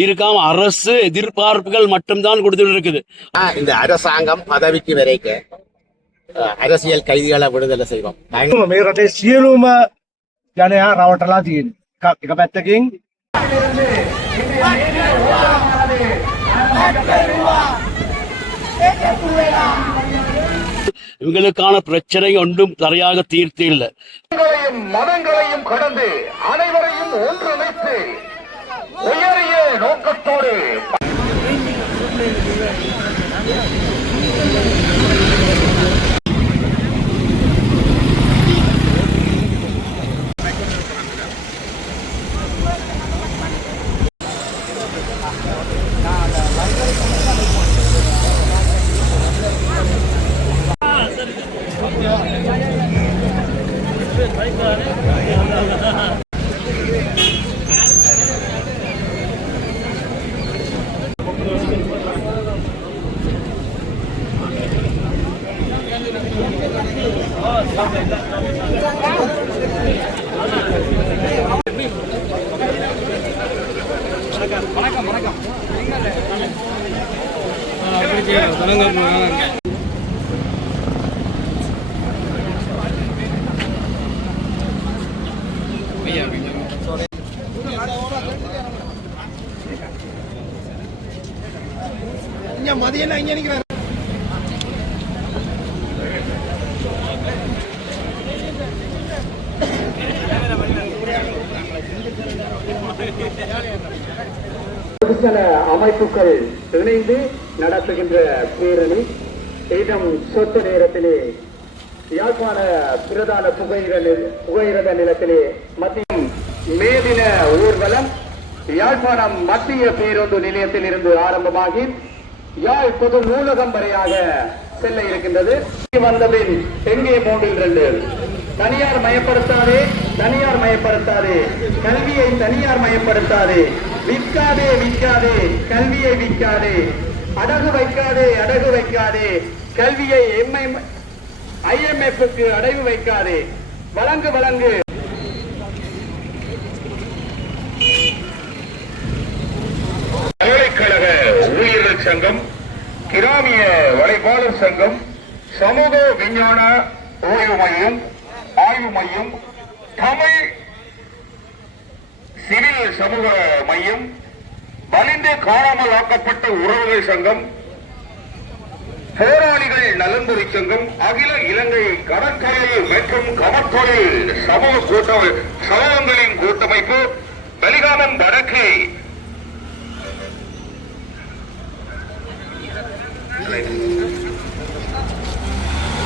இருக்காம அரசு எதிர்பார்ப்புகள் மட்டும்தான் கொடுத்துட்டு இருக்குது ஆஹ் இந்த அரசாங்கம் பதவிக்கு வரைக்க அஹ், அரசியல் கைதிகளை விடுதலை செய்வோம் நாங்க මේ රටේ සියලුම ජනයා රවටලා තියෙන එක පැත්තකින් இவங்களுக்கான பிரச்சனை ஒன்றும் சரியாக தீர்த்து இல்லை மதங்களையும் கடந்து அனைவரையும் ஒன்றிணைத்து உயரிய நோக்கத்தோடு மதியம் இங்க நினைக்கிறேன் அமைப்புகள் இணைந்து நடத்துகின்ற இடம் சொத்து நேரத்திலே யாழ்ப்பாண பிரதான புகையிரல் புகையிரத நிலத்திலே மத்தியம் மேதின ஊர்வலம் யாழ்ப்பாணம் மத்திய பேருந்து நிலையத்தில் இருந்து ஆரம்பமாகி யாழ் பொது நூலகம் வரையாக செல்ல இருக்கின்றது. வந்தபின் எங்கே மூன்றில் ரெண்டு? தனியார் மயப்படுத்தாதே தனியார் மயப்படுத்தாதே கல்வியை தனியார் மயப்படுத்தாதே விற்காதே விற்காதே கல்வியை விற்காதே அடகு வைக்காதே அடகு வைக்காதே கல்வியை எம்ஐ ஐஎம்எஃப்க்கு அடைவு வைக்காதே. வழங்கு வழங்கு. பல்கலைக்கழக ஊழியர்கள் சங்கம் கிராமிய வலைப்பாளர் சங்கம் சமூக விஞ்ஞான ஓய்வு மையம் ஆய்வு மையம் தமிழ் சிவில் சமூக மையம் வலிந்து காணாமல் ஆக்கப்பட்ட உறவுகள் சங்கம் போராளிகள் நலன்புரி சங்கம் அகில இலங்கை கடற்கரை மற்றும் கடற்கொழில் சமூக கூட்ட சமூகங்களின் கூட்டமைப்பு வெளிகாமம் வடக்கு.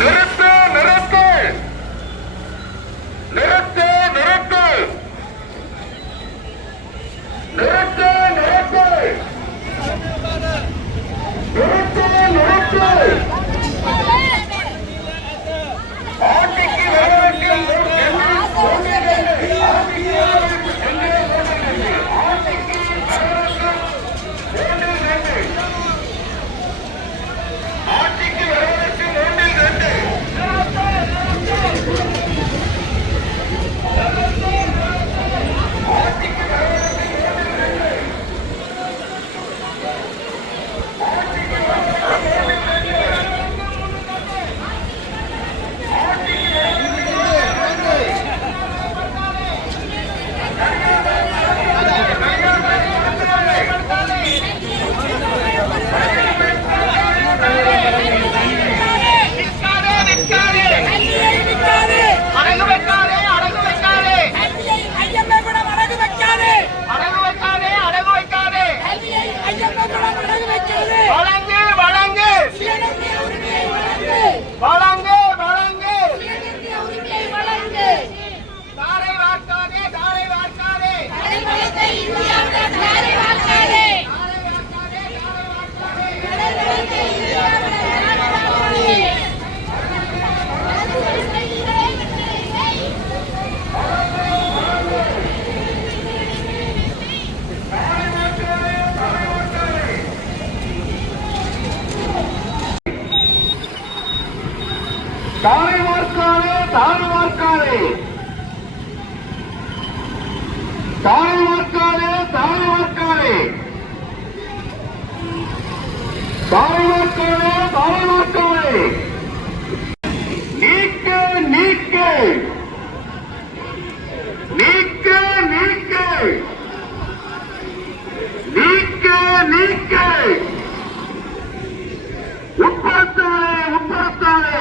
நிறுத்த! பாதுகாக்கவே பாதுகாக்கவே நீக்க நீக்க. நீக்க நீக்க. நீக்க நீக்க. உட்படுத்தவே உட்படுத்தவே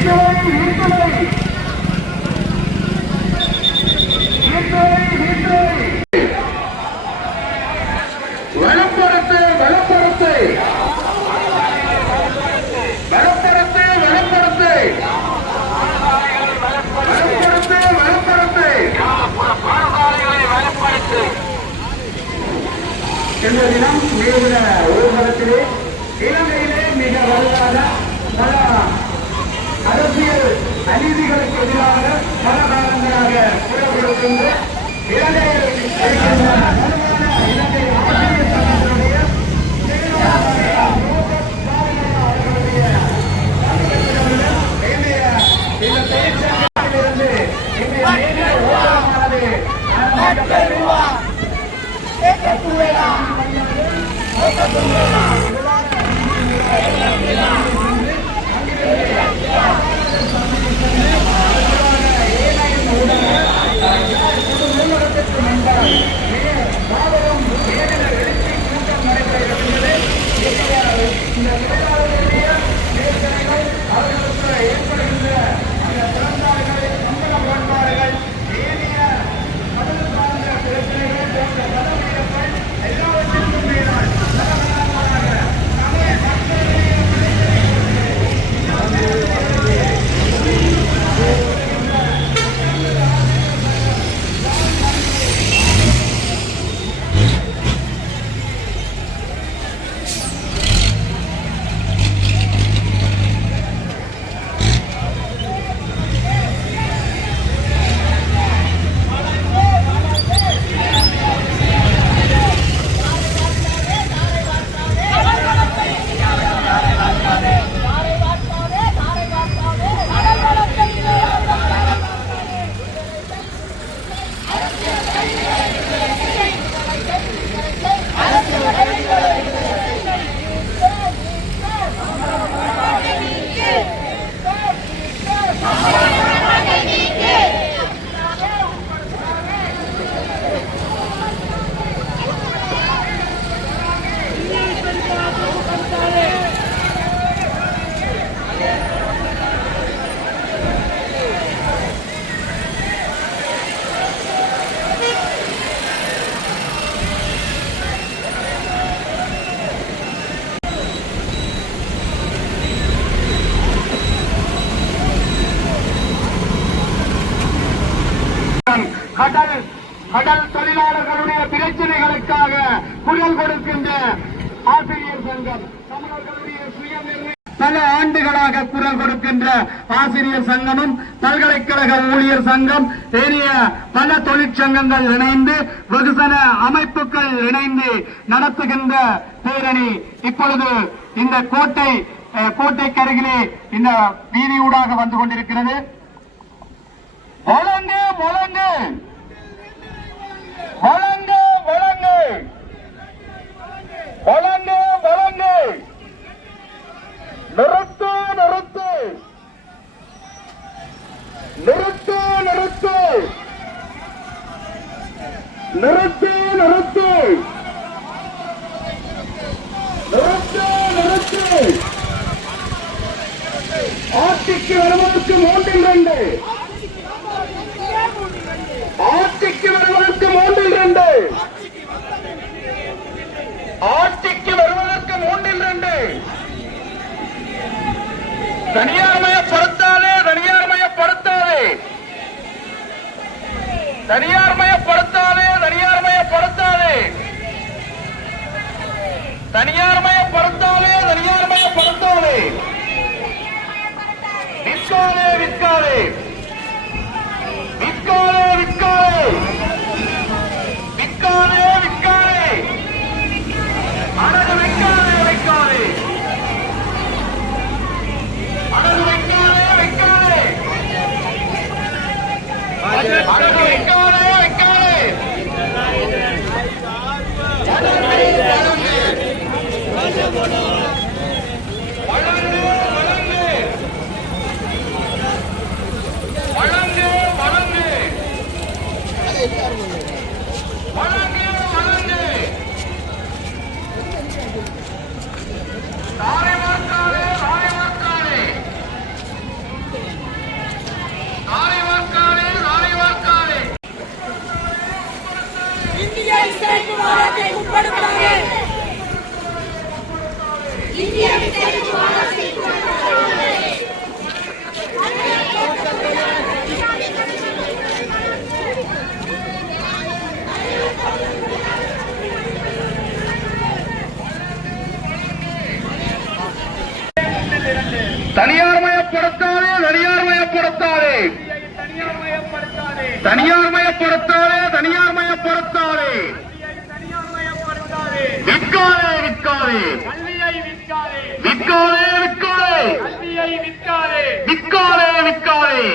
いいですね! எதிராக பல காலங்களாக குரல் கொடுக்கின்ற இலங்கையில் சங்கங்கள் இணைந்து வெகுசன அமைப்புகள் இணைந்து நடத்துகின்ற பேரணி. இப்பொழுது இந்த கோட்டை அஹ், கோட்டைக்கு அருகிலே இந்த வீதியூடாக வந்து கொண்டிருக்கிறது. வழங்கு வழங்கு. வழங்கு வழங்கு. வழங்கு வழங்கு. நிறுத்து நிறுத்து. நிறுத்து நிறுத்து. நிறுத்து நிறுத்து. நிறுத்து நிறுத்து. ஆட்சிக்கு வருவதற்கு மூன்றில் ரெண்டு. ஆட்சிக்கு வருவதற்கு மூன்றில் ரெண்டு. ஆட்சிக்கு வருவதற்கு மூன்றில் ரெண்டு. தனியார்மயப்படுத்தாதே தனியார்மயப்படுத்தாதே தனியார்மயப்படுத்தாதே தனியார்மயப்படுத்தாதே தனியார்மயப்படுத்தாலே தனியார்மயப்படுத்தாலே விற்காலே விற்காலே தனியார் மயப்படுத்தாரே தனியார் மயப்படுத்தாரே விற்காரே விற்காரே விற்காரே விற்காரே விற்காரே விற்காரே விற்காரே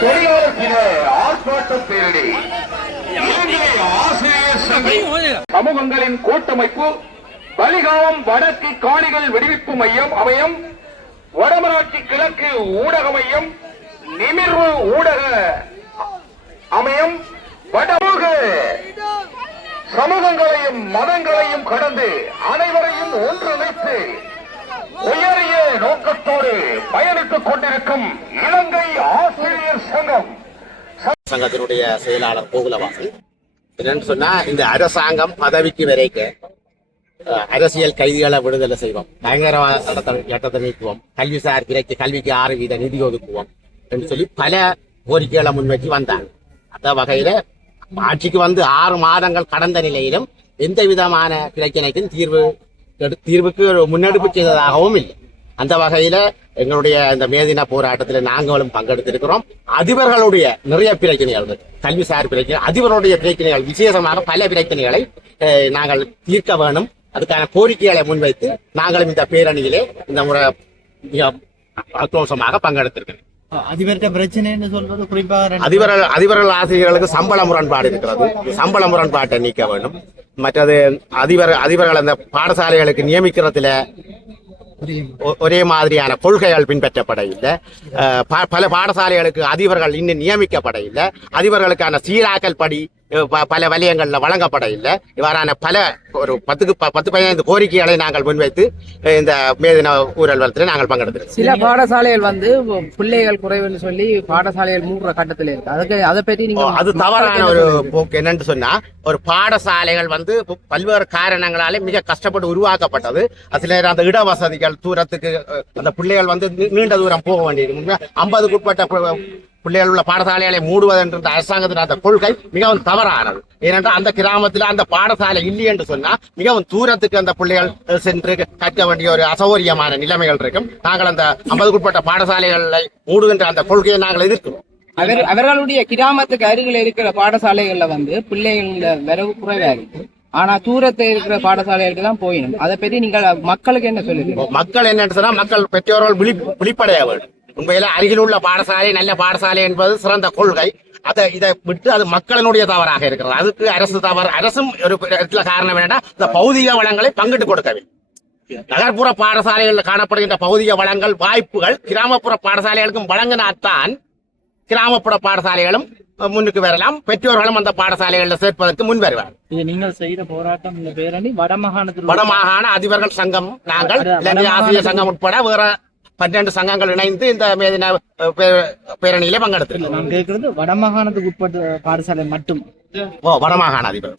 தொழிலாளர் தின ஆர்ப்பாட்ட பேரணி ஆசிரியர் சமூகங்களின் கூட்டமைப்பு வலிகாமம் வடக்கு காணிகள் விடுவிப்பு மையம் அமையம் வடமராட்சி கிழக்கு ஊடக மையம் நிமிர்வு ஊடக அமையம் வடமுக சமூகங்களையும் மதங்களையும் கடந்து அனைவரையும் ஒன்றிணைத்து உயரிய நோக்கத்தோடு பயணித்துக் கொண்டிருக்கும் இலங்கை ஆசிரியர் சங்கம். சங்கத்தினுடைய செயலாளர் கோகுலவாசன். என்னன்னு சொன்னா இந்த அரசாங்கம் பதவிக்கு வரைக்க அரசியல் கைதிகளை விடுதலை செய்வோம். பயங்கரவாத சட்டத்தை சட்டத்தை நீக்குவோம். கல்விசார் பிறகு கல்விக்கு ஆறு வீத நிதி ஒதுக்குவோம் என்று சொல்லி பல கோரிக்கைகளை முன்வைக்கு வந்தாங்க. அந்த வகையில ஆட்சிக்கு வந்து ஆறு மாதங்கள் கடந்த நிலையிலும் எந்த விதமான பிரச்சனைக்கும் தீர்வு தீர்வுக்கு முன்னெடுப்பு செய்ததாகவும் இல்லை. அந்த வகையில எங்களுடைய இந்த மேதின போராட்டத்துல நாங்களும் பங்கெடுத்திருக்கிறோம். அதிபர்களுடைய நிறைய பிரச்சனைகள். கல்விசார் பிரச்சனை அதிபருடைய பிரச்சனைகள் விசேஷமாக பல பிரச்சனைகளை நாங்கள் தீர்க்க வேணும். அதுக்கான கோரிக்கைகளை முன்வைத்து நாங்களும் இந்த பேரணியிலே இந்த முறை மிக ஆக்ரோஷமாக பங்கெடுத்திருக்கிறோம். அதிபர்கள் அதிபர்கள் ஆசிரியர்களுக்கு சம்பள முரண்பாடு இருக்கிறது. சம்பள முரண்பாட்டை நீக்க வேண்டும் மற்றது அதிபர் அதிபர்கள் அந்த பாடசாலைகளுக்கு நியமிக்கிறதுல ஒரே மாதிரியான கொள்கைகள் பின்பற்றப்படவில்லை. பல பாடசாலைகளுக்கு அதிபர்கள் இன்னும் நியமிக்கப்படவில்லை. அதிபர்களுக்கான சீராக்கல் படி பல வலயங்கள்ல வழங்கப்பட இல்லை. இவ்வாறான பல ஒரு பத்துக்கு பத்து பதினைந்து கோரிக்கைகளை நாங்கள் முன்வைத்து இந்த மேதின ஊழல் வளத்தில் நாங்கள் பங்கெடுத்திருக்கோம். சில பாடசாலைகள் வந்து பிள்ளைகள் குறைவுன்னு சொல்லி பாடசாலைகள் மூடுற கட்டத்துல இருக்கு. அதுக்கு அதை பற்றி நீங்க அது தவறான ஒரு? போக்கு என்னன்னு சொன்னா ஒரு பாடசாலைகள் வந்து பல்வேறு காரணங்களாலே மிக கஷ்டப்பட்டு உருவாக்கப்பட்டது. அதுல அந்த இட வசதிகள் தூரத்துக்கு அந்த பிள்ளைகள் வந்து நீண்ட தூரம் போக வேண்டியது. ஐம்பதுக்கு உட்பட்ட பு- பிள்ளைகள் உள்ள பாடசாலைகளை மூடுவது என்ற அரசாங்கத்தின் அந்த கொள்கை மிகவும் தவறானது. ஏனென்றால் அந்த கிராமத்தில் அந்த பாடசாலை இல்லை என்று சொன்னா மிகவும் தூரத்துக்கு அந்த பிள்ளைகள் சென்று கற்க வேண்டிய ஒரு அசௌகரியமான நிலைமைகள் இருக்கும். நாங்கள் அந்த ஐம்பதுக்கு உட்பட்ட பாடசாலைகளை மூடுகின்ற அந்த கொள்கையை நாங்கள் எதிர்க்கிறோம். அவர் அவர்களுடைய கிராமத்துக்கு அருகில் இருக்கிற பாடசாலைகள்ல வந்து பிள்ளைகள வரவு குறைவா இருக்கு ஆனா தூரத்தில் இருக்கிற பாடசாலைகளுக்கு தான் போயிடும் அதை பற்றி நீங்கள் மக்களுக்கு என்ன சொல்லுவீங்க? மக்கள் என்னன்னு சொன்னா மக்கள் பெற்றோர்கள் விழி விழிப்படைய வேண்டும். உண்மையில அருகில் உள்ள பாடசாலை நல்ல பாடசாலை என்பது சிறந்த கொள்கை. அதை இதை விட்டு அது மக்களினுடைய தவறாக இருக்கிறது. அதுக்கு அரசு தவறு. அரசும் ஒரு இடத்துல காரணம் என்னன்னா இந்த பௌதிக வளங்களை பங்கிட்டு கொடுக்கவில்லை நகர்ப்புற பாடசாலைகளில் காணப்படுகின்ற பௌதிக வளங்கள் வாய்ப்புகள் கிராமப்புற பாடசாலைகளுக்கும் வழங்கினால்தான் கிராமப்புற பாடசாலைகளும் முன்னுக்கு வரலாம். பெற்றோர்களும் அந்த பாடசாலைகளில் சேர்ப்பதற்கு முன் வருவார். இது நீங்கள் செய்யற போராட்டம் இந்த பேரணி வடமாகாணத்தில் வடமாகாண அதிபர்கள் சங்கம் நாங்கள் ஆசிரியர் சங்கம் உட்பட வேற பன்னெண்டு சங்கங்கள் இணைந்து இந்த மேதின பேரணியிலே பங்கெடுத்திருக்கிறோம் நான் கேட்கறது வடமாகாணத்துக்கு உட்பட்ட பாடசாலை மட்டும். ஓ வடமாகாண அதிபர்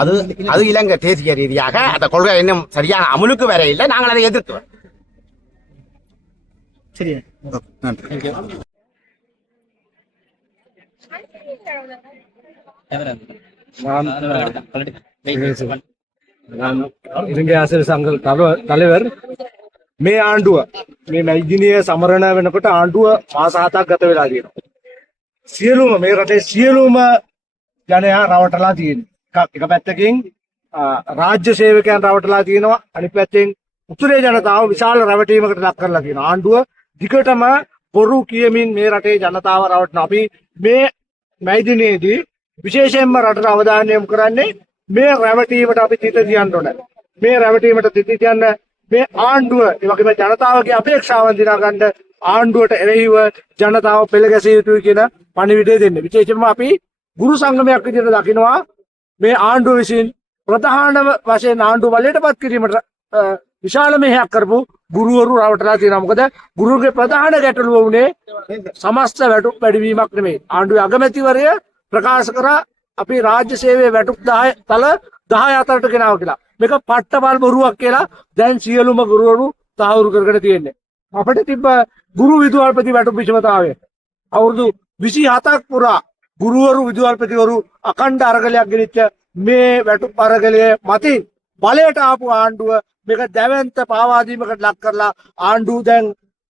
அது அது இலங்கை தேசிய ரீதியாக அந்த கொள்கை இன்னும் சரியாக அமுலுக்கு வர இல்லை. நாங்கள் அதை எதிர்க்கிறோம் சரியா? நன்றி. நான் ඉරගේ ආසිර සංගල් தலைவர் මේ ආණ්ඩුව මේ මැයිදිනය සමරණ වෙනකොට ආණ්ඩුව මාස හතක් ගත වෙලා තියෙනවා. සියලුම මේ රටේ සියලුම ජනයා රවටලා තියෙන. එක පැත්තකින් ආ, රාජ්‍ය සේවකයන් රවටලා තියෙනවා අනිත් පැත්තෙන් උතුරේ ජනතාව විශාල රැවටීමකට ලක් කරලා තියෙනවා. ආණ්ඩුව දිගටම බොරු කියමින් මේ රටේ ජනතාව රවටන අපි මේ මැයිදිනයේදී විශේෂයෙන්ම රටට අවධානය යොමු කරන්නේ මේ රැවටීමට අපි තිත තියන්න ඕන. මේ රැවටීමට තිත තියන්න මේ ආණ්ඩුව ඒ වගේම ජනතාවගේ අපේක්ෂාවන් දිනා ගන්න ආණ්ඩුවට එරෙහිව ජනතාව පෙළ ගැසිය යුතුයි කියන පණිවිඩය දෙන්න. විශේෂයෙන්ම අපි ගුරු සංගමයක් විදිහට දකිනවා මේ ආණ්ඩුව විසින් ප්‍රධාන වශයෙන් ආණ්ඩුව බලයටපත් කිරීමට අ, විශාල මෙහෙයක් කරපු ගුරුවරු රවටලා තියෙනවා. මොකද ගුරුගේ ප්‍රධාන ගැටලුව වුණේ සමස්ත වැටුප් වැඩිවීමක් නෙමෙයි. ආණ්ඩුවේ අගමැතිවරය ප්‍රකාශ කරා අපි රාජ්‍ය සේවයේ වැටුප් 10 තල 10 අතරට ගෙනාව කියලා. මේක පට්ටපල් බොරුවක් කියලා දැන් සියලුම ගුරුවරු තහවුරු කරගෙන තියෙන්නේ. අපිට තිබ්බ ගුරු විදුහල්පති වැටුප් විෂමතාවය. අවුරුදු 27ක් පුරා ගුරුවරු විදුහල්පතිවරු අඛණ්ඩ අරගලයක් ගෙනිච්ච මේ වැටුප් අරගලය මතින් බලයට ආපු ආණ්ඩුව මේක දැවැන්ත පාවාදීමකට ලක් කරලා ආණ්ඩුව දැන්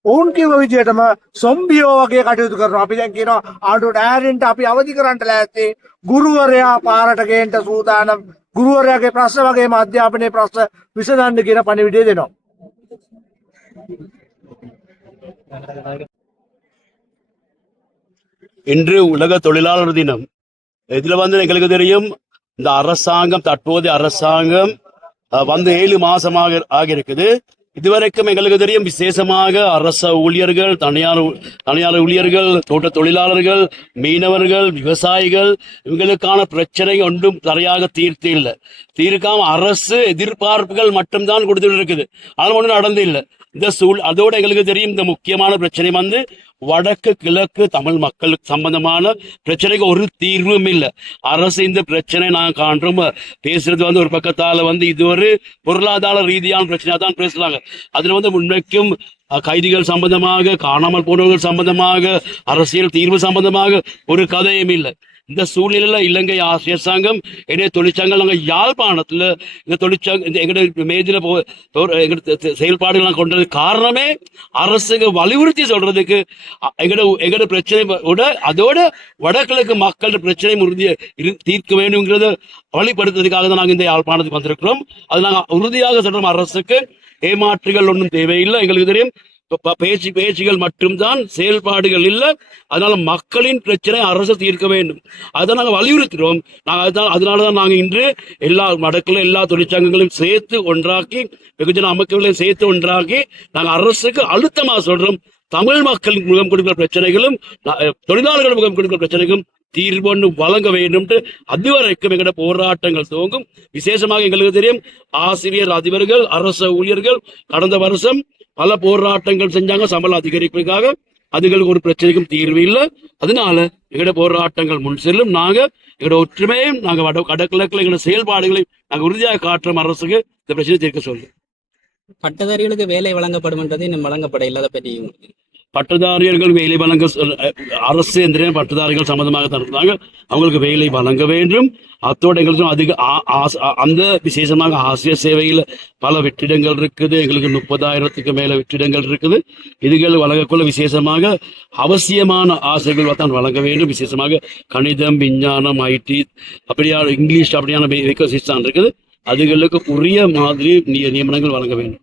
ඔවුන් කිව්ව විදිහටම සොම්බියෝ වගේ කටයුතු කරනවා. අපි දැන් කියනවා ආණ්ඩුවට ඈරෙන්න අපි අවදි කරන්න ලෑස්ති. ගුරුවරයා පාරට ගේන්න සූදානම්. ගුරුවරයාගේ ප්‍රශ්න වගේම අධ්‍යාපනයේ ප්‍රශ්න විසඳන්න කියන පණිවිඩය දෙනවා. இன்று உலக தொழிலாளர் தினம் இதுல வந்து எங்களுக்கு தெரியும் இந்த அரசாங்கம் தற்போதைய அரசாங்கம் அஹ், வந்து ஏழு மாசமாக ஆகியிருக்குது இதுவரைக்கும் எங்களுக்கு தெரியும் விசேஷமாக அரச ஊழியர்கள் தனியார் தனியார் ஊழியர்கள் தோட்ட தொழிலாளர்கள் மீனவர்கள் விவசாயிகள் இவங்களுக்கான பிரச்சனை ஒன்றும் சரியாக தீர்த்து இல்லை. தீர்க்காம அரசு எதிர்பார்ப்புகள் மட்டும்தான் கொடுத்துட்டு இருக்குது. ஆனால் ஒன்றும் நடந்து இல்லை. இந்த சூழ் அதோட எங்களுக்கு தெரியும் இந்த முக்கியமான பிரச்சனை வந்து வடக்கு கிழக்கு தமிழ் மக்களுக்கு சம்பந்தமான பிரச்சனைக்கு ஒரு தீர்வும் இல்லை. அரசு இந்த பிரச்சனை நான் காண்றோம். பேசுறது வந்து ஒரு பக்கத்தால வந்து இது ஒரு பொருளாதார ரீதியான பிரச்சனையா தான் பேசுறாங்க. அதுல வந்து முன்வைக்கும் கைதிகள் சம்பந்தமாக காணாமல் போனவர்கள் சம்பந்தமாக அரசியல் தீர்வு சம்பந்தமாக ஒரு கதையும் இல்லை. இந்த சூழ்நிலையில இலங்கை ஆசிரியர் சங்கம் என்னுடைய தொழிற்சங்கம் நாங்கள் யாழ்ப்பாணத்துல இந்த தொழிற்சங்க இந்த எங்களுடைய மேஜில் போ தோற- எங்களுடைய கொண்டது காரணமே அரசுக்கு வலியுறுத்தி சொல்றதுக்கு அ- எங்களோட எங்களோட பிரச்சனை விட அதோட வடகிழக்கு மக்களோட பிரச்சனை உறுதிய தீர்க்க வேண்டும்ங்கிறத வழிபடுத்துறதுக்காக தான் நாங்கள் இந்த யாழ்ப்பாணத்துக்கு வந்திருக்கிறோம். அது நாங்கள் உறுதியாக சொல்றோம் அரசுக்கு ஏமாற்றுகள் ஒன்றும் தேவையில்லை. எங்களுக்கு தெரியும் பேச்சு பேச்சுகள் மட்டும்தான் செயல்பாடுகள் இல்லை அதனால மக்களின் பிரச்சனை அரசு தீர்க்க வேண்டும். அதை நாங்கள் வலியுறுத்துகிறோம் நாங்கள் அதுதான் அதனால தான் நாங்கள் இன்று எல்லா வடக்குல எல்லா தொழிற்சங்கங்களையும் சேர்த்து ஒன்றாக்கி வெகுஜன அமைப்புகளையும் சேர்த்து ஒன்றாக்கி நாங்கள் அரசுக்கு அழுத்தமாக சொல்கிறோம் தமிழ் மக்களின் முகம் கொடுக்கிற பிரச்சனைகளும் தொழிலாளர்கள் முகம் கொடுக்கிற பிரச்சனைகளும் தீர்வொன்று வழங்க வேண்டும்ட்டு அதுவரைக்கும் எங்களோட போராட்டங்கள் துவங்கும். விசேஷமாக எங்களுக்கு தெரியும் ஆசிரியர் அதிபர்கள் அரச ஊழியர்கள் கடந்த வருஷம் பல போராட்டங்கள் செஞ்சாங்க சம்பளம் அதிகரிப்புக்காக. அதுகளுக்கு ஒரு பிரச்சனைக்கும் தீர்வு இல்லை. அதனால எங்களோட போராட்டங்கள் முன் செல்லும். நாங்க எங்களோட ஒற்றுமையும் நாங்க வட வடகிழக்குல எங்களோட செயல்பாடுகளை நாங்க உறுதியாக காட்டுறோம் அரசுக்கு இந்த பிரச்சனை தீர்க்க சொல்லு பட்டதாரிகளுக்கு வேலை வழங்கப்படும் என்றது இன்னும் வழங்கப்பட இல்லாத பற்றி பட்டதாரிகள் வேலை வழங்க அரசு எந்திர பட்டதாரிகள் சம்பந்தமாக தந்தாங்க அவங்களுக்கு வேலை வழங்க வேண்டும். அத்தோடு எங்களுக்கு அதிக ஆ- அந்த விசேஷமாக ஆசிரியர் சேவையில் பல வெற்றிடங்கள் இருக்குது. எங்களுக்கு முப்பதாயிரத்துக்கு மேல வெற்றிடங்கள் இருக்குது. இதுகள் வழங்கக்குள்ள விசேஷமாக அவசியமான ஆசிரியர்கள் தான் வழங்க வேண்டும். விசேஷமாக கணிதம் விஞ்ஞானம் ஐடி அப்படியான இங்கிலீஷ் அப்படியான இருக்குது. அதுகளுக்கு உரிய மாதிரி நியமனங்கள் வழங்க வேண்டும்.